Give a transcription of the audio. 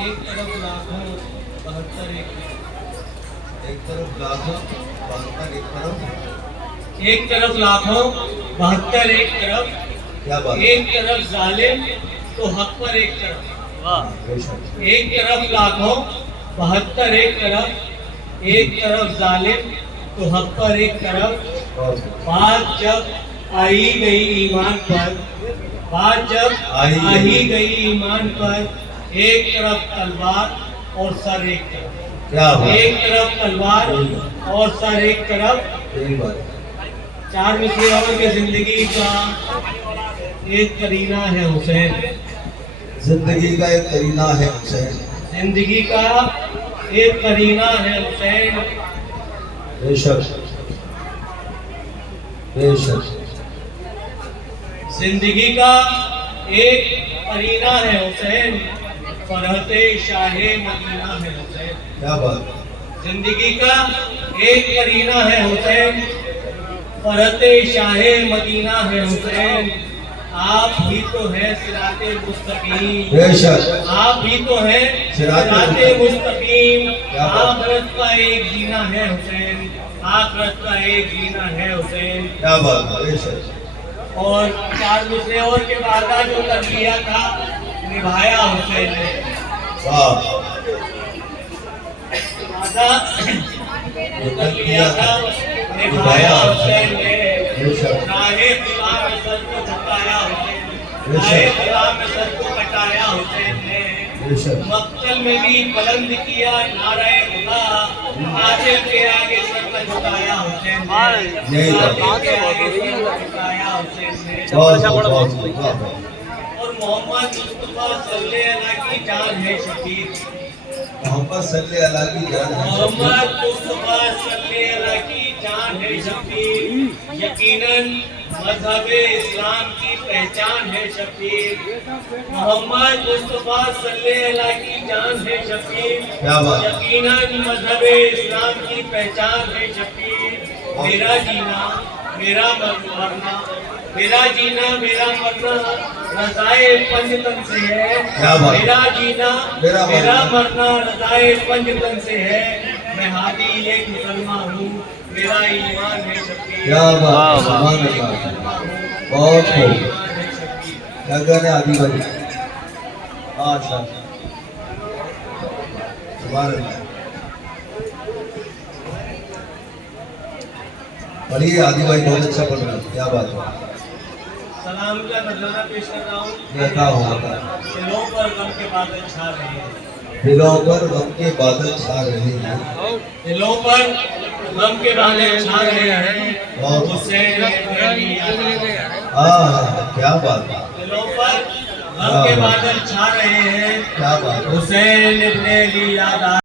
ایک طرف لاکھوں بہتر ایک طرف لاکھوں بہتر ایک طرف ایک طرف لاکھوں بہتر ایک طرف کیا بات ایک طرف ظالم تو حق پر ایک طرف بے شک ایک طرف لاکھوں بہتر ایک طرف ایک طرف ظالم تو حق پر ایک طرف بات جب آئی گئی ایمان پر بات جب آئی گئی ایمان پر ایک طرف تلوار اور سر ایک طرف کیا بات ایک طرف تلوار اور سر ایک طرف یہی بات ہے۔ چار مصرے اور کے زندگی کا ایک قرینہ ہے حسین زندگی کا ایک قرینہ ہے حسین زندگی کا ایک قرینہ ہے حسین بے شک بے شک زندگی کا ایک قرینہ ہے حسین فرحت شاہ مدینہ ہے حسین کیا بات ہے۔ زندگی کا ایک قرینہ ہے حسین فرحت شاہ مدینہ ہے حسین آپ ہی تو ہیں صراط مستقیم بے شک آپ ہی تو ہیں صراط صراط مستقیم کیا بات۔ آخرت کا ایک جینا ہے حسین آخرت کا ایک جینا ہے حسین کیا بات ہے۔ بے شک اور چار مصرے اور کے بعد جو کر لیا تھا نبھایا حسین نے واہ وعدہ جو کر لیا تھا نبھایا حسین نے بے شک راہ خدا میں سر کو جھکایا حسین بے راہ شک خدا میں سر کو کٹایا حسین نے بے شک مقتل میں بھی بلند کیا نعرہ خدا قاتل کے آگے سر نہ جھکایا حسین نے یہی بات۔ قاتل کے آگے سر نہ جھکایا حسین نے بہت بہت بہت اور محمد مصطفیٰ صلی اللہ کی جان ہے شفیع محمد صلی اللہ کی جان ہے محمد مصطفیٰ صلی اللہ کی جان ہے شفیع یقیناً مذہب اسلام کی پہچان ہے شفیع محمد مصطفیٰ صلی اللہ کی جان ہے شفیع کیا بات۔ یقیناً مذہب اسلام کی پہچان ہے شفیع میرا جینا میرا مرنا میرا جینا میرا مرنا رضائے پنج تن سے ہے کیا بات۔ میرا جینا میرا میرا مرنا۔ مرنا رضائے پنج تن سے ہے میں ہادی ایک مسلمان ہوں میرا ایمان ہے شفیع کیا بات ہے۔ سبحان اللہ بہت خوب کیا کہہ رہے ہیں عادی بھائی ماشاء اللہ سبحان اللہ پڑھیے عادی بھائی بہت اچھا پڑھ رہے ہیں کیا بات ہے سلام کا نذرانہ پیش کر رہا ہوں یہ عطا ہوا تھا دلوں پر غم کے بادل چھا رہے ہیں دلوں پر غم کے بادل چھا رہے ہیں دلوں پر غم کے بادل چھا رہے ہیں بہت حسین ابن علی ہاں کیا بات ہے دلوں پر غم کے بادل چھا رہے ہیں کیا بات ہے حسین ابن علی یاد